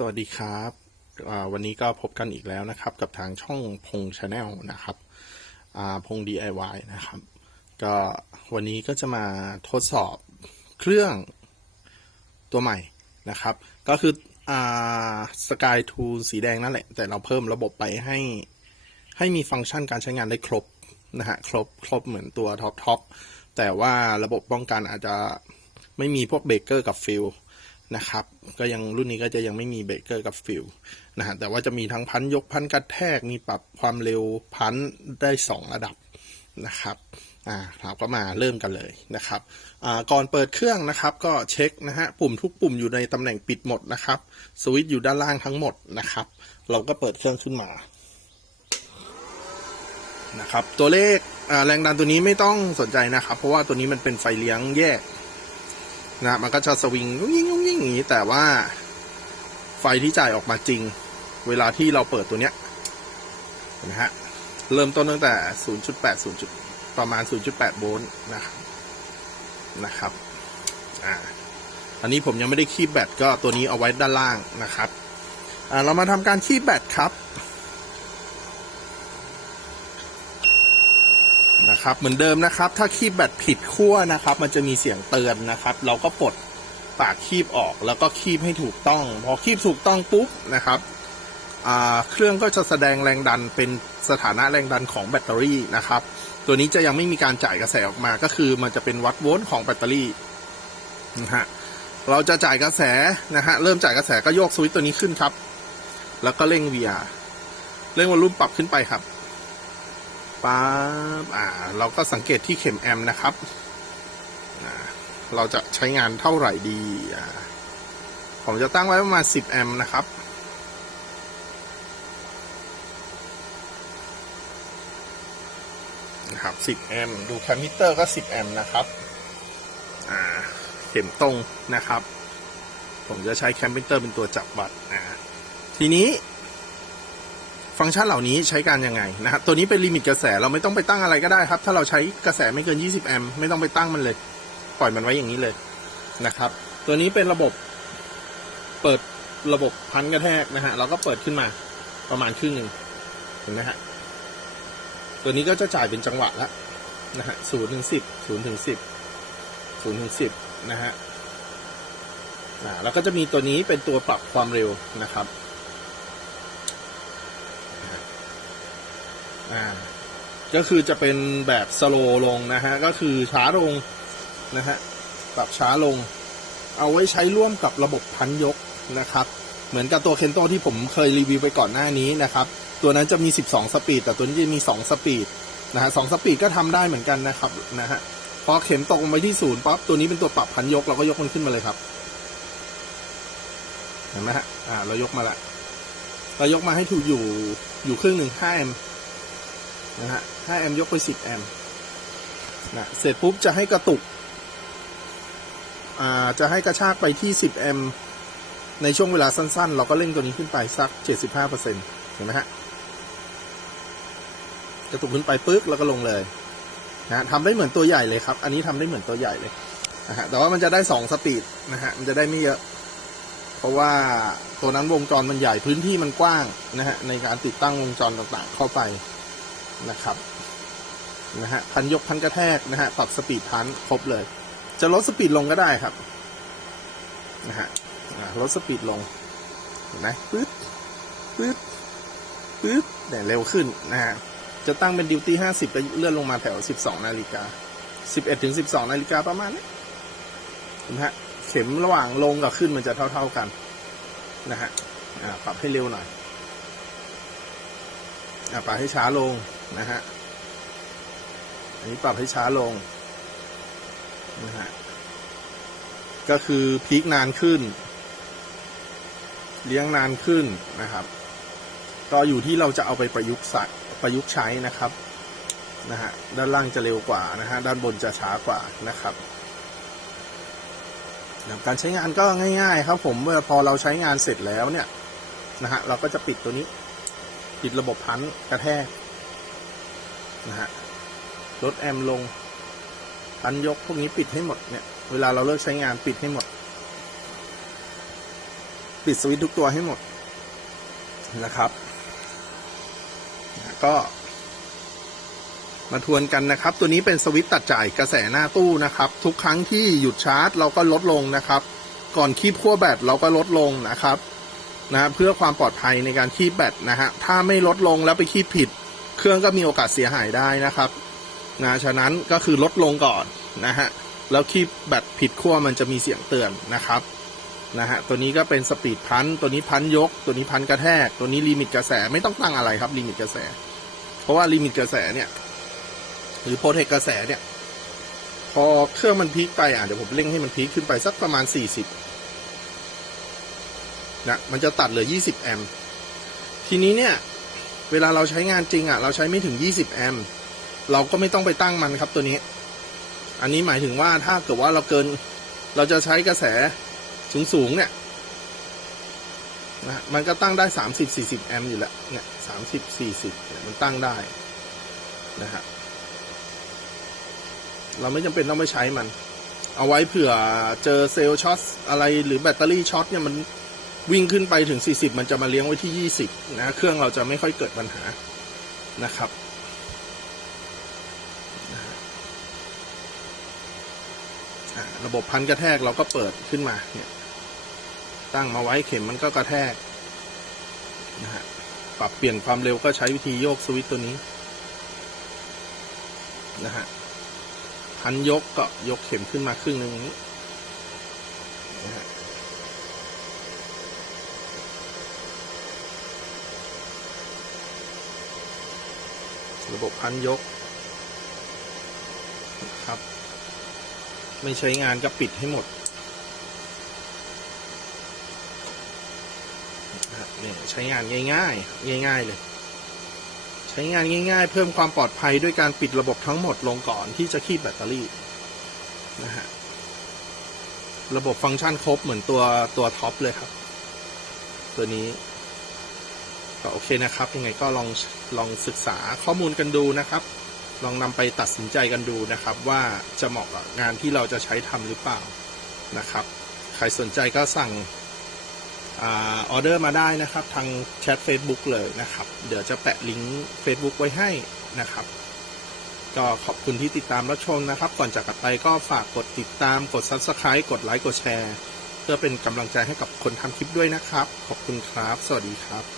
สวัสดีครับวันนี้ก็พบกันอีกแล้วนะครับ กับทางช่องพงชาแนลนะครับพง DIY นะครับ ก็วันนี้ก็จะมาทดสอบเครื่องตัวใหม่นะครับ ก็คือสกายทูสีแดงนั่นแหละ แต่เราเพิ่มระบบไปให้ให้มีฟังก์ชันการใช้งานได้ครบนะฮะครบครบเหมือนตัวท็อปท็อปแต่ว่าระบบป้องกันอาจจะไม่มีพวกเบรกเกอร์กับฟิล นะครับ ก็ยังรุ่นนี้ก็จะยังไม่มีเบรกเกอร์กับฟิลนะฮะแต่ว่าจะมีทั้งพันยกพันกระแทกมีปรับความเร็วพันได้ 2 ระดับนะครับอ่าเราก็มาเริ่มกันเลยนะครับอ่าก่อนเปิดเครื่องนะครับ ก็เช็คนะฮะปุ่มทุกปุ่มอยู่ในตำแหน่งปิดหมดนะครับสวิตช์อยู่ด้านล่างทั้งหมดนะครับ เราก็เปิดเครื่องขึ้นมานะครับตัวเลขแรงดันตัวนี้ไม่ต้องสนใจนะครับ เพราะว่าตัวนี้มันเป็นไฟเลี้ยงแยก นะมันก็จะสวิงยุ่งยิ่งยุ่งยิ่งอย่างนี้ แต่ว่าไฟที่จ่ายออกมาจริง เวลาที่เราเปิดตัวเนี้ยนะฮะเริ่มต้นตั้งแต่ 0.8 0 จุดประมาณ 0.8 โวลต์นะครับนะครับอ่าอันนี้ผมยังไม่ได้คีบแบตก็ตัวนี้เอาไว้ด้านล่างนะครับอ่าเรามาทำการคีบแบตครับ นะครับ เหมือนเดิมนะครับ ถ้าคีบแบตผิดขั้วนะครับ มันจะมีเสียงเตือนนะครับ เราก็ปลดปากคีบออกแล้วก็คีบให้ถูกต้อง พอคีบถูกต้องปุ๊บนะครับเครื่องก็จะแสดงแรงดันเป็นสถานะแรงดันของแบตเตอรี่นะครับ ตัวนี้จะยังไม่มีการจ่ายกระแสออกมาก็คือมันจะเป็นวัดโวลต์ของแบตเตอรี่นะฮะเราจะจ่ายกระแสนะฮะเริ่มจ่ายกระแสก็โยกสวิตช์ตัวนี้ขึ้นครับ แล้วก็เร่ง VR เร่งวอลลุ่มปรับขึ้นไปครับ ปั๊บอ่า เราก็สังเกตที่เข็มแอมป์นะครับ เราจะใช้งานเท่าไหร่ดีอ่าผมจะตั้งไว้ประมาณ 10 แอมป์นะครับ นะครับ 10 แอมป์ดูแคมมิเตอร์ก็ 10 แอมป์นะครับ อ่า เข็มตรงนะครับ ผมจะใช้แคมมิเตอร์เป็นตัวจับวัดอ่าทีนี้ ฟังก์ชันเหล่านี้ใช้การยังไงนะครับตัวนี้เป็นลิมิตกระแสเราไม่ต้องไปตั้งอะไรก็ได้ครับ ถ้าเราใช้กระแสไม่เกิน 20 แอมป์ไม่ต้องไปตั้งมันเลย ปล่อยมันไว้อย่างนี้เลยนะครับ ตัวนี้เป็นระบบเปิดระบบพันกระแทกนะฮะเราก็เปิดขึ้นมาประมาณครึ่งหนึ่งเห็นไหมฮะตัวนี้ก็จะจ่ายเป็นจังหวะล้วนะฮะศูนย์ถึงสิบศูนย์ถึงสิบศูนย์ถึงสิบนะฮะอ่าแล้วก็จะมีตัวนี้เป็นตัวปรับความเร็วนะครับ อ่าก็คือจะเป็นแบบสโลลงนะฮะ ก็คือช้าลงนะฮะปรับช้าลง เอาไว้ใช้ร่วมกับระบบพันยกนะครับ เหมือนกับตัวเคนโตที่ผมเคยรีวิวไปก่อนหน้านี้นะครับ ตัวนั้นจะมี 12 สปีด แต่ตัวนี้จะมี 2 สปีดนะฮะสสปีดก็ทำได้เหมือนกันนะครับนะฮะ พอเข็มตกลงไปที่ศูนย์ปั๊บ ตัวนี้เป็นตัวปรับพันยก เราก็ยกมันขึ้นมาเลยครับ เห็นไหมฮะ อ่า เรายกมาละ เรายกมาให้ถูกอยู่อยู่ครึ่งหนึ่ง5แอมป นะฮะ5แอมป์ยกไป 10 แอมป์นะเสร็จปุ๊บจะให้กระตุกอ่าจะให้กระชากไปที่ 10 แอมป์ในช่วงเวลาสั้น ๆ เราก็เร่งตัวนี้ขึ้นไปสัก 75%เห็นไหมฮะกระตุกขึ้นไปปึ๊กแล้วก็ลงเลยนะทำได้เหมือนตัวใหญ่เลยครับ อันนี้ทำได้เหมือนตัวใหญ่เลยนะฮะแต่ว่ามันจะได้2สปีดนะฮะมันจะได้ไม่เยอะ เพราะว่าตัวนั้นวงจรมันใหญ่พื้นที่มันกว้างนะฮะในการติดตั้งวงจรต่างๆ เข้าไป นะครับนะฮะพันยกพันกระแทกนะฮะปรับสปีดพันครบเลย จะลดสปีดลงก็ได้ครับนะฮะลดสปีดลงเห็นไหมปึ๊ดปึ๊ดปึ๊ดเนี่ยเร็วขึ้นนะฮะจะตั้งเป็นดิวตี้ห้าสิบก็เลื่อนลงมาแถวสิบสองนาฬิกาสิบเอ็ดถึงสิบสองนาฬิกาประมาณนี้นไหมฮะเข็มระหว่างลงกับขึ้นมันจะเท่า ๆกันนะฮะอ่าปรับให้เร็วหน่อยอ่าปรับให้ช้าลง นะฮะ อันนี้ปรับให้ช้าลงนะฮะ ก็คือพีคนานขึ้น เลี้ยงนานขึ้นนะครับ ก็อยู่ที่เราจะเอาไปประยุกต์ใส่ประยุกต์ใช้นะครับนะฮะด้านล่างจะเร็วกว่านะฮะด้านบนจะช้ากว่านะครับนะการใช้งานก็ง่าย ๆ ครับผมเมื่อพอเราใช้งานเสร็จแล้วเนี่ยนะฮะเราก็จะปิดตัวนี้ ปิดระบบพันกระแทก นะฮะลดแอมป์ลงพันยกพวกนี้ปิดให้หมดเนี่ย เวลาเราเลิกใช้งานปิดให้หมดปปิดสวิตช์ทุกตัวให้หมดนะครับก็ มาทวนกันนะครับ ตัวนี้เป็นสวิตช์ตัดจ่ายกระแสหน้าตู้นะครับ ทุกครั้งที่หยุดชาร์จ เราก็ลดลงนะครับ ก่อนคีบขั้วแบตเราก็ลดลงนะครับนะเพื่อความปลอดภัยในการคีบแบตนะฮะถ้าไม่ลดลงแล้วไปคีบผิด เครื่องก็มีโอกาสเสียหายได้นะครับนะฉะนั้นก็คือลดลงก่อนนะฮะแล้วคีบแบตผิดขั้วมันจะมีเสียงเตือนนะครับนะฮะตัวนี้ก็เป็นสปีดพันตัวนี้พันยก ตัวนี้พันกระแทก ตัวนี้ลิมิตกระแสไม่ต้องตั้งอะไรครับลิมิตกระแส เพราะว่าลิมิตกระแสเนี่ยหรือโปรเทคกระแสเนี่ย พอเครื่องมันพีคไปอะเดี๋ยวผมเร่งให้มันพีคขึ้นไปสักประมาณ 40นะมันจะตัดเหลือ 20 แอมป์ทีนี้เนี่ย เวลาเราใช้งานจริงอะ เราใช้ไม่ถึง 20 แอมป์เราก็ไม่ต้องไปตั้งมันครับตัวนี้ อันนี้หมายถึงว่าถ้าเกิดว่าเราเกิน เราจะใช้กระแสสูงๆเนี่ยนะมันก็ตั้งได้ 30-40 แอมป์อยู่แล้วเนี่ย30-40เนี่ยมันตั้งได้นะฮะเราไม่จำเป็นต้องไปใช้มัน เอาไว้เผื่อเจอเซลล์ช็อตอะไรหรือแบตเตอรี่ช็อตเนี่ยมัน วิ่งขึ้นไปถึง 40 มันจะมาเลี้ยงไว้ที่ 20 นะ เครื่องเราจะไม่ค่อยเกิดปัญหานะครับ ระบบพันกระแทกเราก็เปิดขึ้นมาเนี่ยตั้งมาไว้เข็มมันก็กระแทกนะฮะปรับเปลี่ยนความเร็วก็ใช้วิธีโยกสวิตตัวนี้นะฮะพันยกก็ยกเข็มขึ้นมาครึ่งหนึ่งอย่างนี้นะฮะ ระบบพันยกครับ ไม่ใช้งานก็ปิดให้หมดเนี่ยใช้งานง่ายๆ ง่าย ๆ เลย ใช้งานง่าย ๆ เพิ่มความปลอดภัยด้วยการปิดระบบทั้งหมดลงก่อนที่จะคีบแบตเตอรี่นะฮะระบบฟังก์ชันครบเหมือนตัวตัวท็อปเลยครับ ตัวนี้ ก็โอเคนะครับยังไงก็ลองลองศึกษาข้อมูลกันดูนะครับ ลองนำไปตัดสินใจกันดูนะครับ ว่าจะเหมาะกับงานที่เราจะใช้ทำหรือเปล่านะครับ ใครสนใจก็สั่งอออเดอร์มาได้นะครับ ทางแชท Facebook เลยนะครับ เดี๋ยวจะแปะลิงก์ Facebook ไว้ให้นะครับ ก็ขอบคุณที่ติดตามรับชมนะครับ ก่อนจากกันไปก็ฝากกดติดตาม กด Subscribe กดไลค์กดแชร์ เพื่อเป็นกำลังใจให้กับคนทำคลิปด้วยนะครับ ขอบคุณครับ สวัสดีครับ